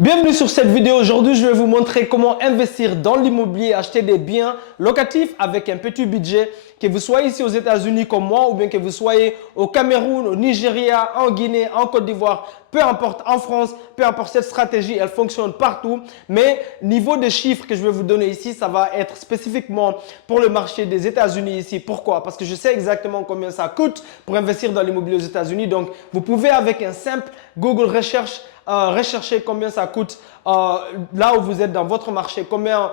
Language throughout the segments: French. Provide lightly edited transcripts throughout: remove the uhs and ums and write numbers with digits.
Bienvenue sur cette vidéo. Aujourd'hui, je vais vous montrer comment investir dans l'immobilier, acheter des biens locatifs avec un petit budget. Que vous soyez ici aux États-Unis comme moi ou bien que vous soyez au Cameroun, au Nigeria, en Guinée, en Côte d'Ivoire, peu importe, en France, peu importe, cette stratégie, elle fonctionne partout. Mais niveau des chiffres que je vais vous donner ici, ça va être spécifiquement pour le marché des États-Unis ici. Pourquoi? Parce que je sais exactement combien ça coûte pour investir dans l'immobilier aux États-Unis. Donc, vous pouvez avec un simple Google recherche rechercher combien ça coûte là où vous êtes dans votre marché, combien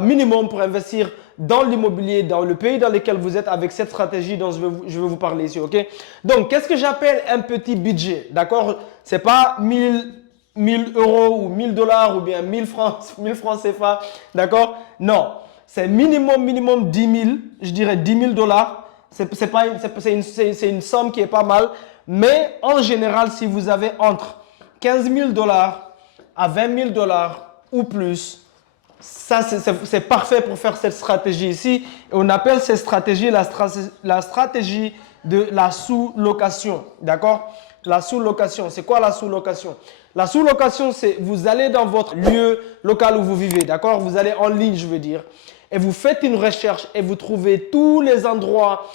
minimum pour investir dans l'immobilier, dans le pays dans lequel vous êtes avec cette stratégie dont je vais vous parler ici. Ok? Donc, qu'est-ce que j'appelle un petit budget? D'accord? Ce n'est pas 1000 euros ou 1000 dollars ou bien 1000 francs, 1000 francs CFA. D'accord? Non. C'est minimum 10 000, je dirais 10 000 dollars. C'est une somme qui est pas mal. Mais en général, si vous avez entre 15 000 dollars à 20 000 dollars ou plus, ça c'est parfait pour faire cette stratégie ici. Et on appelle cette stratégie la stratégie de la sous-location. D'accord? La sous-location. C'est quoi la sous-location? La sous-location, c'est vous allez dans votre lieu local où vous vivez. D'accord? Vous allez en ligne, je veux dire. Et vous faites une recherche et vous trouvez tous les endroits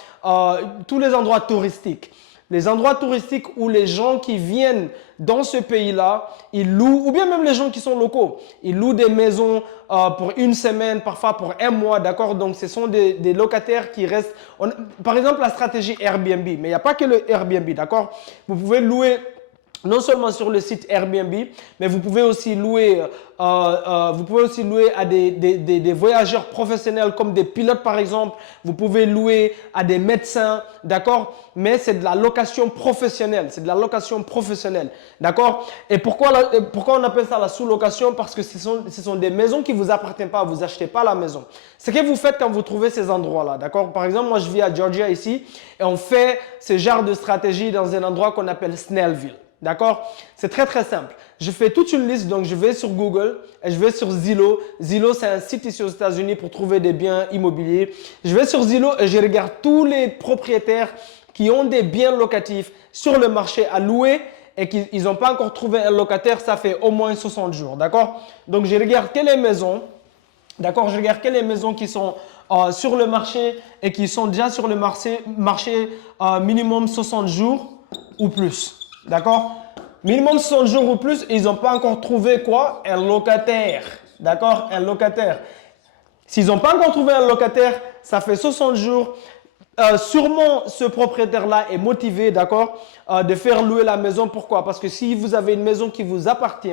touristiques. Les endroits touristiques où les gens qui viennent dans ce pays-là, ils louent, ou bien même les gens qui sont locaux, ils louent des maisons pour une semaine, parfois pour un mois, d'accord? Donc, ce sont des locataires qui restent. Par exemple, la stratégie Airbnb, mais il n'y a pas que le Airbnb, d'accord? Vous pouvez louer non seulement sur le site Airbnb, mais vous pouvez aussi louer à des voyageurs professionnels comme des pilotes par exemple. Vous pouvez louer à des médecins, d'accord? Mais c'est de la location professionnelle. C'est de la location professionnelle, d'accord? Et pourquoi on appelle ça la sous-location? Parce que ce sont des maisons qui ne vous appartiennent pas. Vous n'achetez pas la maison. Ce que vous faites quand vous trouvez ces endroits-là, d'accord? Par exemple, moi je vis à Georgia ici et on fait ce genre de stratégie dans un endroit qu'on appelle Snellville. D'accord? C'est très simple. Je fais toute une liste, donc je vais sur Google et je vais sur Zillow. Zillow, c'est un site ici aux États-Unis pour trouver des biens immobiliers. Je vais sur Zillow et je regarde tous les propriétaires qui ont des biens locatifs sur le marché à louer et qu'ils n'ont pas encore trouvé un locataire, ça fait au moins 60 jours. D'accord? Donc, je regarde quelles maisons. D'accord? Je regarde quelles maisons qui sont sur le marché et qui sont déjà sur le marché minimum 60 jours ou plus. D'accord? Minimum 60 jours ou plus, ils n'ont pas encore trouvé quoi? Un locataire. D'accord? Un locataire. S'ils n'ont pas encore trouvé un locataire, ça fait 60 jours. Sûrement, ce propriétaire-là est motivé, d'accord, de faire louer la maison. Pourquoi? Parce que si vous avez une maison qui vous appartient,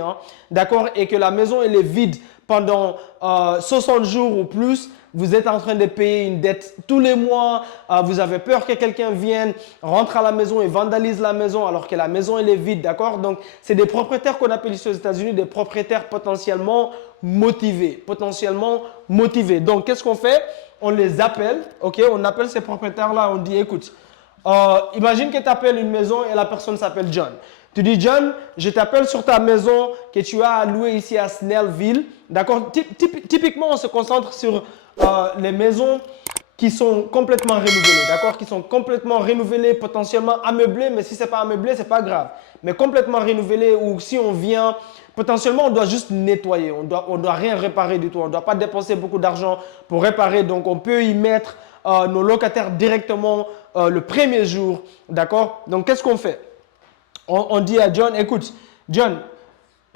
d'accord, et que la maison elle est vide pendant 60 jours ou plus, vous êtes en train de payer une dette tous les mois, vous avez peur que quelqu'un vienne, rentre à la maison et vandalise la maison alors que la maison elle est vide, d'accord? Donc, c'est des propriétaires qu'on appelle ici aux États-Unis des propriétaires potentiellement motivés, Donc, qu'est-ce qu'on fait? On les appelle, ok? On appelle ces propriétaires-là, on dit, écoute, imagine que tu appelles une maison et la personne s'appelle John. Tu dis, John, je t'appelle sur ta maison que tu as louée ici à Snellville. D'accord? Typiquement, on se concentre sur les maisons qui sont complètement renouvelées, d'accord? Qui sont complètement renouvelées, potentiellement ameublées, mais si ce n'est pas ameublé, ce n'est pas grave. Mais complètement renouvelées ou si on vient, potentiellement, on doit juste nettoyer. On doit rien réparer du tout. On ne doit pas dépenser beaucoup d'argent pour réparer. Donc, on peut y mettre nos locataires directement le premier jour, d'accord? Donc, qu'est-ce qu'on fait? On dit à John, écoute, John,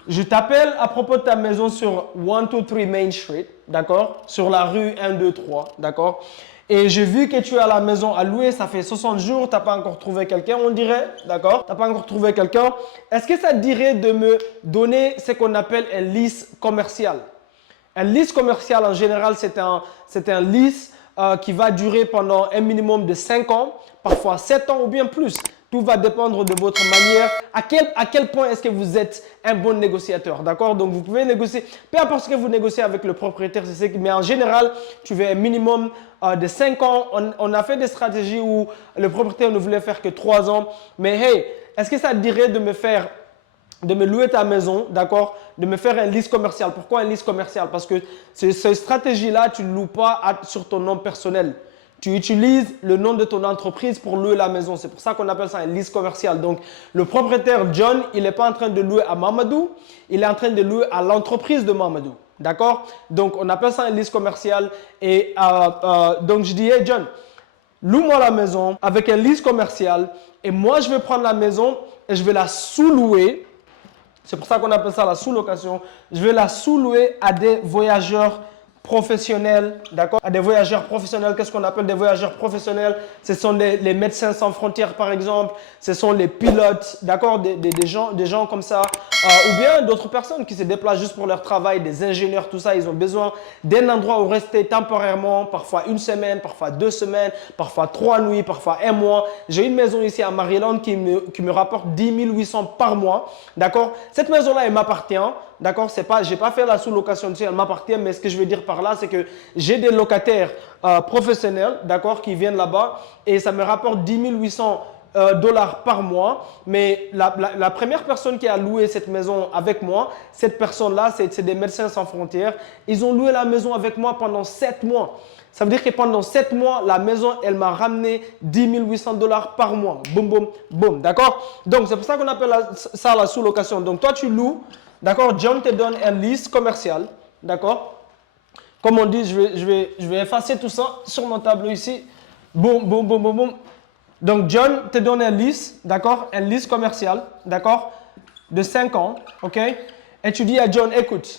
je t'appelle à propos de ta maison sur 123 Main Street, d'accord? Sur la rue 123, d'accord? Et j'ai vu que tu as la maison à louer, ça fait 60 jours, tu n'as pas encore trouvé quelqu'un, on dirait, d'accord? Tu n'as pas encore trouvé quelqu'un. Est-ce que ça te dirait de me donner ce qu'on appelle un lease commercial? Un lease commercial, en général, c'est un lease qui va durer pendant un minimum de 5 ans, parfois 7 ans ou bien plus. Tout va dépendre de votre manière. À quel point est-ce que vous êtes un bon négociateur, d'accord? Donc, vous pouvez négocier, peu importe ce que vous négociez avec le propriétaire, mais en général, tu veux un minimum de 5 ans. On a fait des stratégies où le propriétaire ne voulait faire que 3 ans. Mais hey, est-ce que ça te dirait de me louer ta maison, d'accord? De me faire un lease commercial. Pourquoi un lease commercial? Parce que cette stratégie-là, tu ne loues pas sur ton nom personnel. tu utilises le nom de ton entreprise pour louer la maison. C'est pour ça qu'on appelle ça un lease commercial. Donc, le propriétaire John, il n'est pas en train de louer à Mamadou, il est en train de louer à l'entreprise de Mamadou. D'accord? Donc, on appelle ça un lease commercial. Et donc, je dis, hey John, loue-moi la maison avec un lease commercial et moi, je vais prendre la maison et je vais la sous-louer. C'est pour ça qu'on appelle ça la sous-location. Je vais la sous-louer à des voyageurs professionnels, d'accord? À des voyageurs professionnels. Qu'est-ce qu'on appelle des voyageurs professionnels? Ce sont les médecins sans frontières, par exemple. Ce sont les pilotes, d'accord? Des gens comme ça. Ou bien d'autres personnes qui se déplacent juste pour leur travail, des ingénieurs, tout ça. Ils ont besoin d'un endroit où rester temporairement, parfois une semaine, parfois 2 semaines, parfois 3 nuits, parfois 1 mois. J'ai une maison ici à Maryland qui me rapporte 10 800 par mois, d'accord? Cette maison-là, elle m'appartient. D'accord, je n'ai pas fait la sous-location dessus, elle m'appartient, mais ce que je veux dire par là, c'est que j'ai des locataires professionnels, d'accord, qui viennent là-bas et ça me rapporte 10 800 dollars par mois. Mais la première personne qui a loué cette maison avec moi, cette personne-là, c'est des médecins sans frontières. Ils ont loué la maison avec moi pendant 7 mois. Ça veut dire que pendant 7 mois, la maison, elle m'a ramené 10 800 dollars par mois. Boum, boum, boum, d'accord? Donc, c'est pour ça qu'on appelle ça la sous-location. Donc, toi, tu loues. D'accord, John te donne un lease commercial, d'accord? Comme on dit, je vais effacer tout ça sur mon tableau ici. Boum, boum, boum, boum, boum. Donc, John te donne un lease, d'accord? Un lease commercial, d'accord? De 5 ans, ok? Et tu dis à John, écoute,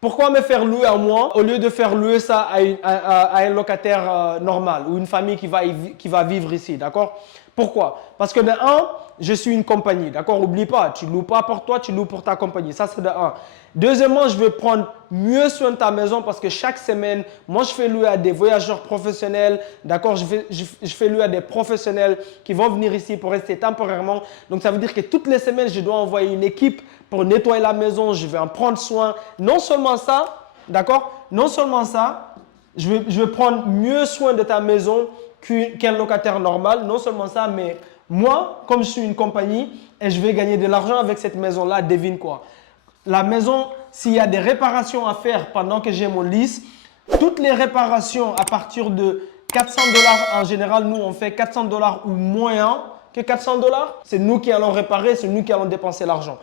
pourquoi me faire louer à moi au lieu de faire louer ça à un locataire normal ou une famille qui va vivre ici, d'accord? Pourquoi? Parce que de un, je suis une compagnie, d'accord? N'oublie pas, tu ne loues pas pour toi, tu loues pour ta compagnie. Ça, c'est de un. Deuxièmement, je vais prendre mieux soin de ta maison parce que chaque semaine, moi, je fais louer à des voyageurs professionnels, d'accord? Je fais louer à des professionnels qui vont venir ici pour rester temporairement. Donc, ça veut dire que toutes les semaines, je dois envoyer une équipe pour nettoyer la maison, je vais en prendre soin. Non seulement ça, d'accord? Non seulement ça, je vais prendre mieux soin de ta maison qu'un locataire normal. Non seulement ça, mais moi, comme je suis une compagnie et je vais gagner de l'argent avec cette maison-là, devine quoi? La maison, s'il y a des réparations à faire pendant que j'ai mon lease, toutes les réparations à partir de 400 dollars, en général, nous, on fait 400 dollars ou moins que 400 dollars. C'est nous qui allons réparer, c'est nous qui allons dépenser l'argent.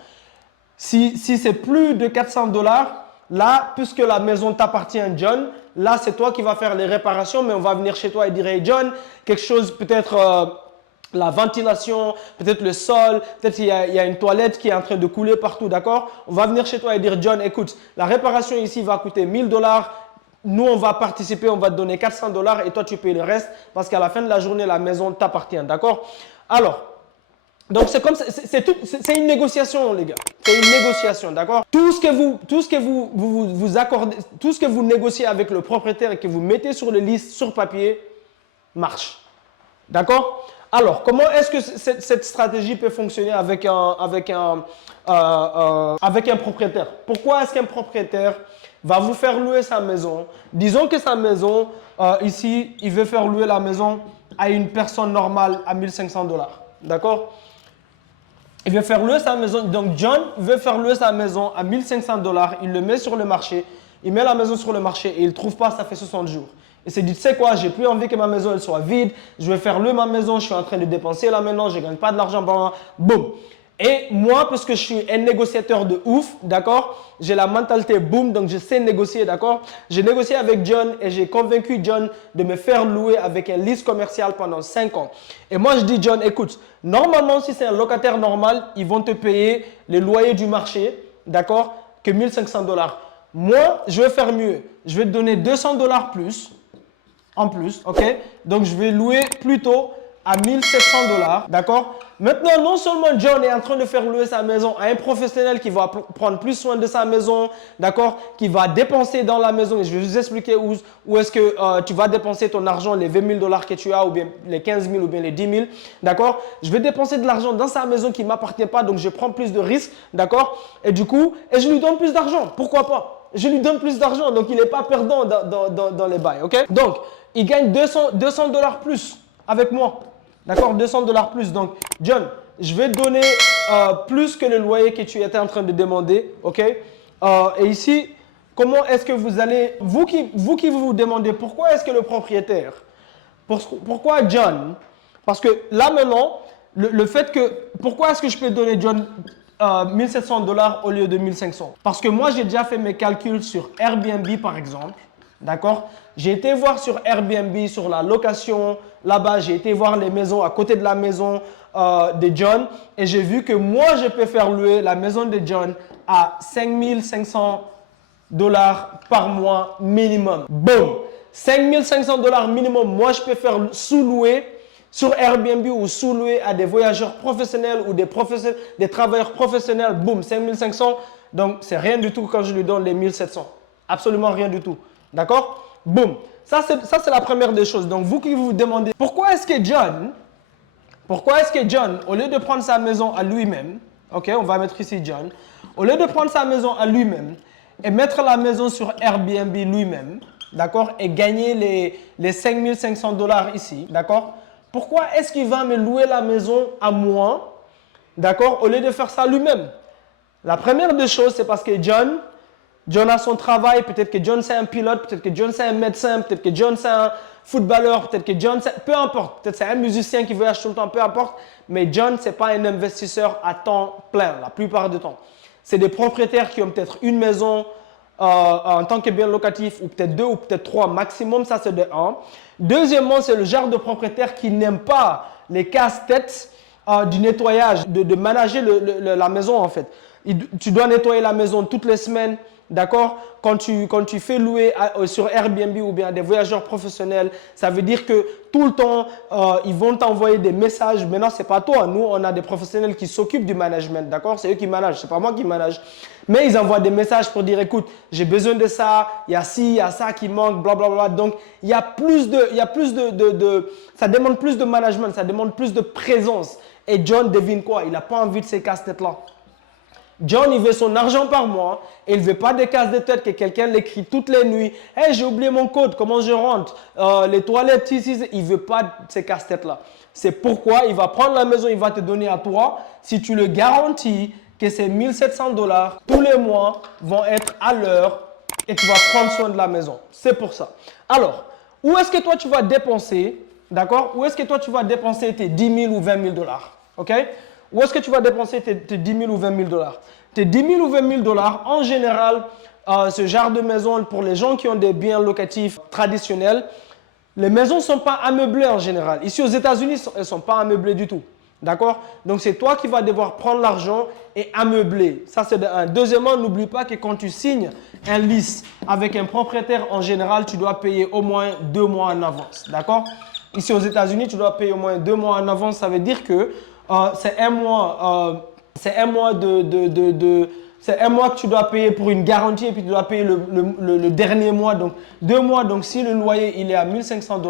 Si c'est plus de 400 dollars, là, puisque la maison t'appartient, John, là, c'est toi qui vas faire les réparations, mais on va venir chez toi et dire, hey John, quelque chose, peut-être la ventilation, peut-être le sol, peut-être il y a une toilette qui est en train de couler partout, d'accord? On va venir chez toi et dire, John, écoute, la réparation ici va coûter 1000 dollars. Nous, on va participer, on va te donner 400 dollars et toi, tu payes le reste parce qu'à la fin de la journée, la maison t'appartient, d'accord? Alors, donc, c'est une négociation, les gars. C'est une négociation, d'accord? Tout ce que vous accordez, tout ce que vous négociez avec le propriétaire et que vous mettez sur le lease, sur papier, marche. D'accord? Alors, comment est-ce que cette stratégie peut fonctionner avec un propriétaire? Pourquoi est-ce qu'un propriétaire va vous faire louer sa maison? Disons que sa maison, ici, il veut faire louer la maison à une personne normale à 1500 dollars. D'accord? Il veut faire louer sa maison. Donc, John veut faire louer sa maison à 1500 dollars. Il le met sur le marché. Il met la maison sur le marché et il ne trouve pas, ça fait 60 jours. Il s'est dit, tu sais quoi, j'ai plus envie que ma maison elle soit vide. Je vais faire louer ma maison. Je suis en train de dépenser là maintenant. Je ne gagne pas de l'argent. Boum. Et moi, parce que je suis un négociateur de ouf, d'accord, j'ai la mentalité boum, donc je sais négocier, d'accord. J'ai négocié avec John et j'ai convaincu John de me faire louer avec un lease commercial pendant 5 ans. Et moi, je dis, John, écoute, normalement, si c'est un locataire normal, ils vont te payer le loyer du marché, d'accord, que 1500 dollars. Moi, je vais faire mieux. Je vais te donner 200 dollars plus, en plus, ok. Donc, je vais louer plutôt à 1700 dollars, d'accord? Maintenant, non seulement John est en train de faire louer sa maison à un professionnel qui va prendre plus soin de sa maison, d'accord? Qui va dépenser dans la maison. Et je vais vous expliquer où est-ce que tu vas dépenser ton argent, les 20 000 dollars que tu as, ou bien les 15 000, ou bien les 10 000, d'accord? Je vais dépenser de l'argent dans sa maison qui ne m'appartient pas, donc je prends plus de risques, d'accord? Et du coup, je lui donne plus d'argent. Pourquoi pas? Je lui donne plus d'argent, donc il n'est pas perdant dans les bails, ok? Donc, il gagne 200 dollars plus avec moi. D'accord, 200 dollars plus. Donc, John, je vais te donner plus que le loyer que tu étais en train de demander. OK? Et ici, comment est-ce que vous allez, vous qui vous demandez pourquoi est-ce que le propriétaire Pourquoi John? Parce que là maintenant, le fait que, pourquoi est-ce que je peux donner John 1700 $ au lieu de 1500? Parce que moi, j'ai déjà fait mes calculs sur Airbnb, par exemple. D'accord? J'ai été voir sur Airbnb, sur la location, là-bas, j'ai été voir les maisons à côté de la maison de John et j'ai vu que moi, je peux faire louer la maison de John à 5500 $ par mois minimum. Boom! 5500 $ minimum, moi, je peux faire sous-louer sur Airbnb ou sous-louer à des voyageurs professionnels ou des travailleurs professionnels. Boum, 5500. Donc, c'est rien du tout quand je lui donne les 1700. Absolument rien du tout. D'accord? Boum. Ça, c'est la première des choses. Donc, vous qui vous demandez pourquoi est-ce que John, au lieu de prendre sa maison à lui-même, ok, on va mettre ici John, au lieu de prendre sa maison à lui-même et mettre la maison sur Airbnb lui-même, d'accord, et gagner les 5500 $ ici, d'accord, pourquoi est-ce qu'il va me louer la maison à moi, d'accord, au lieu de faire ça lui-même? La première des choses, c'est parce que John a son travail, peut-être que John c'est un pilote, peut-être que John c'est un médecin, peut-être que John c'est un footballeur, peut-être que John c'est... Peu importe, peut-être c'est un musicien qui voyage tout le temps, peu importe. Mais John, ce n'est pas un investisseur à temps plein, la plupart du temps. C'est des propriétaires qui ont peut-être une maison en tant que bien locatif, ou peut-être 2 ou peut-être 3 maximum, ça c'est de 1. Deuxièmement, c'est le genre de propriétaire qui n'aime pas les casse-têtes du nettoyage, de manager la maison en fait. Tu dois nettoyer la maison toutes les semaines. D'accord? Quand tu fais louer sur Airbnb ou bien à des voyageurs professionnels, ça veut dire que tout le temps, ils vont t'envoyer des messages. Maintenant, ce n'est pas toi. Nous, on a des professionnels qui s'occupent du management. D'accord? C'est eux qui managent. Ce n'est pas moi qui manage. Mais ils envoient des messages pour dire, écoute, j'ai besoin de ça. Il y a ci, il y a ça qui manque, blablabla. Donc, il y a plus de, ça demande plus de management. Ça demande plus de présence. Et John devine quoi? Il n'a pas envie de ces casse-têtes-là. John, il veut son argent par mois et il ne veut pas des casse de tête que quelqu'un l'écrit toutes les nuits. Hey, j'ai oublié mon code, comment je rentre? Les toilettes, ici. Il ne veut pas ces casse-têtes-là. C'est pourquoi il va prendre la maison, il va te donner à toi. Si tu le garantis que ces 1700 $ tous les mois vont être à l'heure et tu vas prendre soin de la maison. C'est pour ça. Alors, où est-ce que toi tu vas dépenser, d'accord? Où est-ce que toi tu vas dépenser tes 10 000 ou 20 000 $? OK? Où est-ce que tu vas dépenser tes 10 000 ou 20 000 $? Tes 10 000 ou 20 000 $, en général, ce genre de maison, pour les gens qui ont des biens locatifs traditionnels, les maisons ne sont pas ameublées en général. Ici aux États-Unis, elles ne sont pas ameublées du tout. D'accord? Donc c'est toi qui vas devoir prendre l'argent et ameubler. Ça c'est de un. Deuxièmement, n'oublie pas que quand tu signes un lease avec un propriétaire, en général, tu dois payer au moins 2 mois en avance. D'accord? Ici aux États-Unis, tu dois payer au moins 2 mois en avance. Ça veut dire que c'est un mois, c'est un mois que tu dois payer pour une garantie et puis tu dois payer le dernier mois, donc 2 mois. Donc si le loyer il est à 1500 $,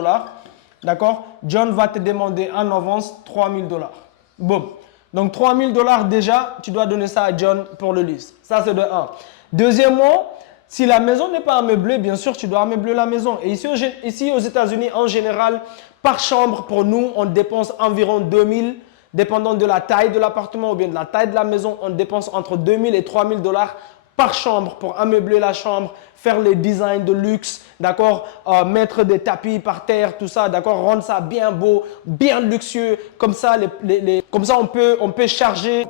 d'accord, John va te demander en avance 3000 $. Bon, donc 3000 $ déjà, tu dois donner ça à John pour le lease. Ça c'est de 1. Deuxièmement, si la maison n'est pas ameublée, bien sûr, tu dois ameubler la maison. Et ici aux États-Unis, en général, par chambre, pour nous, on dépense environ 2000 $. Dépendant de la taille de l'appartement ou bien de la taille de la maison, on dépense entre 2000 et 3000 $ par chambre pour ameubler la chambre, faire les designs de luxe, d'accord, mettre des tapis par terre, tout ça, d'accord, rendre ça bien beau, bien luxueux. Comme ça, on peut charger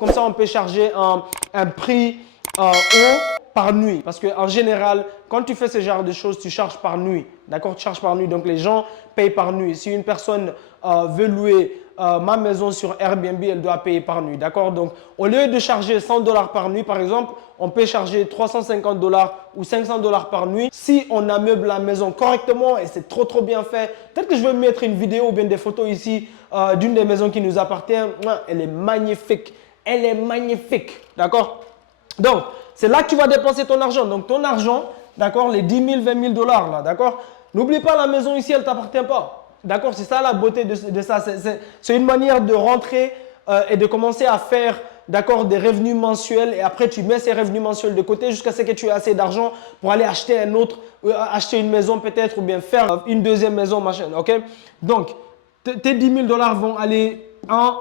un prix haut par nuit. Parce qu'en général, quand tu fais ce genre de choses, tu charges par nuit. D'accord? Tu charges par nuit. Donc, les gens payent par nuit. Si une personne veut louer ma maison sur Airbnb, elle doit payer par nuit. D'accord? Donc, au lieu de charger 100 $ par nuit, par exemple, on peut charger 350 $ ou 500 $ par nuit. Si on ameuble la maison correctement et c'est trop bien fait, peut-être que je vais mettre une vidéo ou bien des photos ici d'une des maisons qui nous appartient. Elle est magnifique. Elle est magnifique. D'accord? Donc, c'est là que tu vas dépenser ton argent. Donc, ton argent, d'accord, les 10 000, 20 000 $, là, d'accord? N'oublie pas, la maison ici, elle ne t'appartient pas. D'accord? C'est ça la beauté de ça. C'est une manière de rentrer et de commencer à faire, d'accord, des revenus mensuels. Et après, tu mets ces revenus mensuels de côté jusqu'à ce que tu aies assez d'argent pour aller acheter un autre, acheter une maison peut-être ou bien faire une deuxième maison, machin. OK? Donc, tes 10 000 $ vont aller en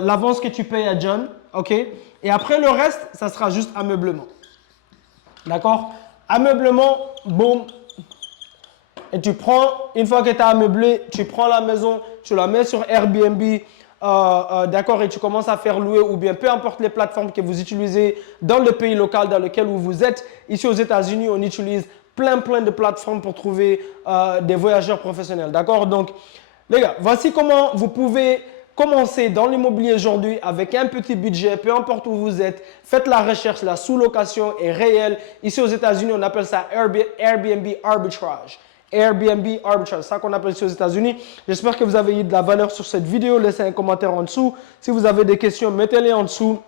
l'avance que tu payes à John. OK? Et après, le reste, ça sera juste ameublement. D'accord? Ameublement, boum. et tu prends, une fois que tu as ameublé, tu prends la maison, tu la mets sur Airbnb, d'accord, et tu commences à faire louer ou bien peu importe les plateformes que vous utilisez dans le pays local dans lequel vous êtes. Ici aux États-Unis, on utilise plein de plateformes pour trouver des voyageurs professionnels, d'accord? Donc, les gars, voici comment vous pouvez commencer dans l'immobilier aujourd'hui avec un petit budget, peu importe où vous êtes. Faites la recherche, la sous-location est réelle. Ici aux États-Unis, on appelle ça Airbnb arbitrage. Airbnb arbitrage, c'est ça qu'on appelle ici aux États-Unis. J'espère que vous avez eu de la valeur sur cette vidéo. Laissez un commentaire en dessous. Si vous avez des questions, mettez-les en dessous.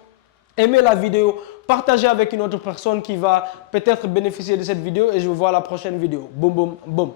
Aimez la vidéo, partagez avec une autre personne qui va peut-être bénéficier de cette vidéo et je vous vois à la prochaine vidéo. Boum, boum, boum.